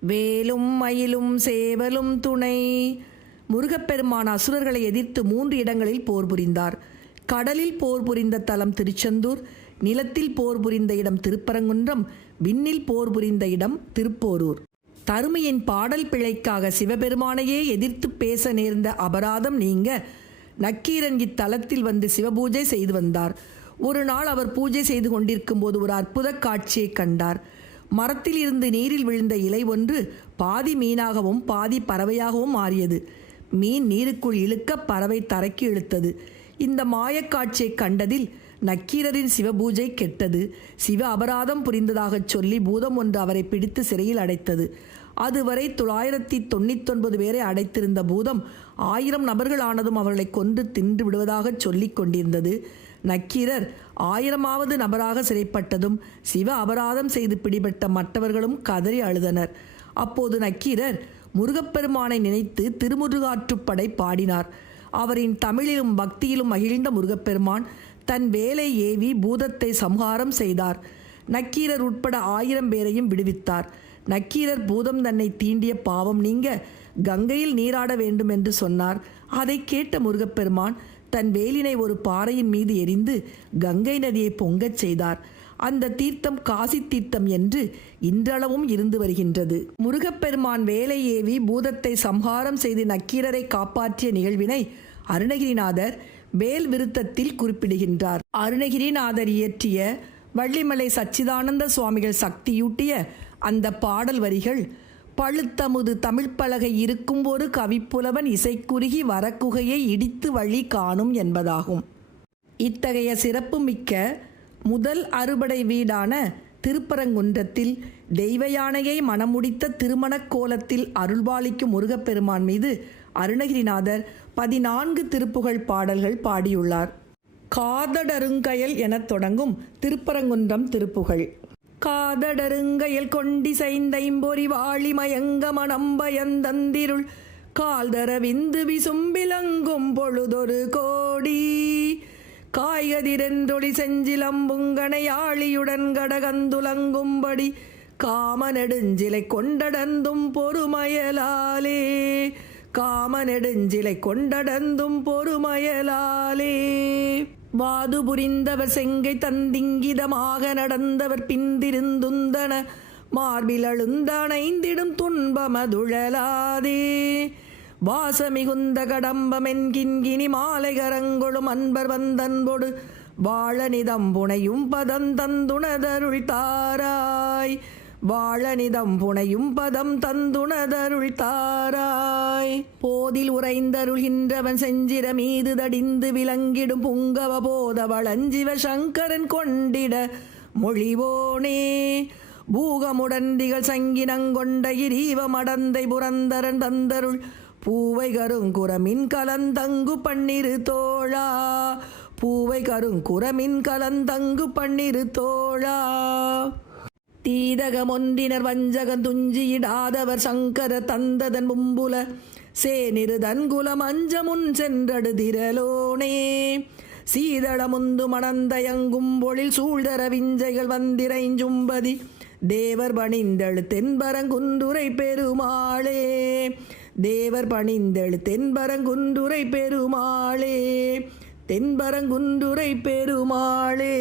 வேலும் மயிலும் சேவலும் துணை. முருகப்பெருமான் அசுரர்களை எதிர்த்து மூன்று இடங்களில் போர் புரிந்தார். கடலில் போர் புரிந்த தலம் திருச்செந்தூர் நிலத்தில் போர் புரிந்த இடம் திருப்பரங்குன்றம் விண்ணில் போர் புரிந்த இடம் திருப்போரூர். தருமையின் பாடல் பிழைக்காக சிவபெருமானையே எதிர்த்து பேச நேர்ந்த அபராதம் நீங்க நக்கீரன் இத்தலத்தில் வந்து சிவபூஜை செய்து வந்தார். ஒரு நாள் அவர் பூஜை செய்து கொண்டிருக்கும் போது ஒரு அற்புத காட்சியை கண்டார். மரத்தில் இருந்து நீரில் விழுந்த இலை ஒன்று பாதி மீனாகவும் பாதி பறவையாகவும் மாறியது. மீன் நீருக்குள் இழுக்க பறவை தரைக்கு இழுத்தது. இந்த மாயக்காட்சியை கண்டதில் நக்கீரரின் சிவபூஜை கெட்டது. சிவ அபராதம் புரிந்ததாகச் சொல்லி பூதம் ஒன்று அவரை பிடித்து சிறையில் அடைத்தது. அதுவரை தொள்ளாயிரத்தி தொண்ணூத்தொன்பது பேரை அடைத்திருந்த பூதம் ஆயிரம் நபர்கள் ஆனதும் அவர்களை கொன்று தின்று விடுவதாகச் சொல்லிக் கொண்டிருந்தது. நக்கீரர் ஆயிரமாவது நபராக சிறைப்பட்டதும் சிவ அபராதம் செய்து பிடிபட்ட மற்றவர்களும் கதறி அழுதனர். அப்போது நக்கீரர் முருகப்பெருமானை நினைத்து திருமுருகாற்றுப்படை பாடினார். அவரின் தமிழிலும் பக்தியிலும் மகிழ்ந்த முருகப்பெருமான் தன் வேலை ஏவி பூதத்தை சம்ஹாரம் செய்தார். நக்கீரர் உட்பட ஆயிரம் பேரையும் விடுவித்தார். நக்கீரர் பூதம் தன்னை தீண்டிய பாவம் நீங்க கங்கையில் நீராட வேண்டும் என்று சொன்னார். அதை கேட்ட முருகப்பெருமான் தன் வேலினை ஒரு பாறையின் மீது எரிந்து கங்கை நதியை பொங்கச் செய்தார். அந்த தீர்த்தம் காசி தீர்த்தம் என்று இன்றளவும் இருந்து வருகின்றது. முருகப்பெருமான் வேலை ஏவி பூதத்தை சம்ஹாரம் செய்து நக்கீரரை காப்பாற்றிய நிகழ்வினை அருணகிரிநாதர் வேல் விருத்தத்தில் குறிப்பிடுகின்றார். அருணகிரிநாதர் இயற்றிய வள்ளிமலை சச்சிதானந்த சுவாமிகள் சக்தியூட்டிய அந்த பாடல் வரிகள் பழுத்தமுது தமிழ்ப்பலகை இருக்கும் ஒரு கவிப்புலவன் இசைக்குறுகி வரக்குகையை இடித்து வழி காணும் என்பதாகும். இத்தகைய சிறப்புமிக்க முதல் அறுபடை வீடான திருப்பரங்குன்றத்தில் தெய்வ யானையை மணமுடித்த திருமணக் கோலத்தில் அருள்பாலிக்கும் முருகப்பெருமான் மீது அருணகிரிநாதர் பதினான்கு திருப்புகழ் பாடல்கள் பாடியுள்ளார். காதடருங்கயல் எனத் தொடங்கும் திருப்பரங்குன்றம் திருப்புகழ். காதடருங்கயல் கொண்டிசைந்தைம்பொறி வாழி மயங்க மணம்பயந்தந்திருள் கால்தர விந்து விசும்பிலங்கும் பொழுதொரு கோடி. காய்கதிரென்றொளி செஞ்சிலம்புங்கனையாளியுடன் கடகந்துலங்கும்படி. காம நெடுஞ்சிலை கொண்டடந்தும் பொறுமயலாலே. காம நெடுஞ்சிலை கொண்டடந்தும் பொறுமயலாலே. வாது புரிந்தவர் செங்கை தந்திங்கிதமாக நடந்தவர் பிந்திருந்துந்தன மார்பில் அழுந்தணைந்திடும் துன்பமதுழலாதே. வாசமிகுந்த கடம்பமென்கின்கினி மாலை கரங்கொழும் அன்பர் வந்தன்பொடு. வாழநிதம் புனையும் பதந்தந்துணதருள் தாராய். வாழனிதம் புனையும் பதம் தந்துணதருள் தாராய். போதில் உறைந்தருள்கின்றவன் செஞ்சிர மீது தடிந்து விளங்கிடும் புங்கவ போத வளஞ்சிவ சங்கரன் கொண்டிட மொழிவோனே. பூகமுடன் திகழ் சங்கினங்கொண்ட இரீவ மடந்தை புரந்தரன் தந்தருள் பூவை கருங்குரமின் கலந்தங்கு பன்னிரு தோழா. பூவை கருங்குரமின் கலந்தங்கு பன்னிரு தோழா. தீதகமொன்றினர் வஞ்சகன் துஞ்சியிடாதவர் சங்கர தந்ததன் மும்புல சேனிரு தன்குலம் அஞ்ச முன் சென்றடு திரலோனே சீதள முந்து மணந்தயங்கும் பொழில் சூழ்தர விஞ்சைகள் வந்திரைஞ்சும்பதி தேவர் பணிந்தழு தென்பரங்குந்துரை பெருமாளே. தேவர் பணிந்தழு தென்பரங்குந்துரை பெருமாளே. தென்பரங்குன்றுரை பெருமாளே.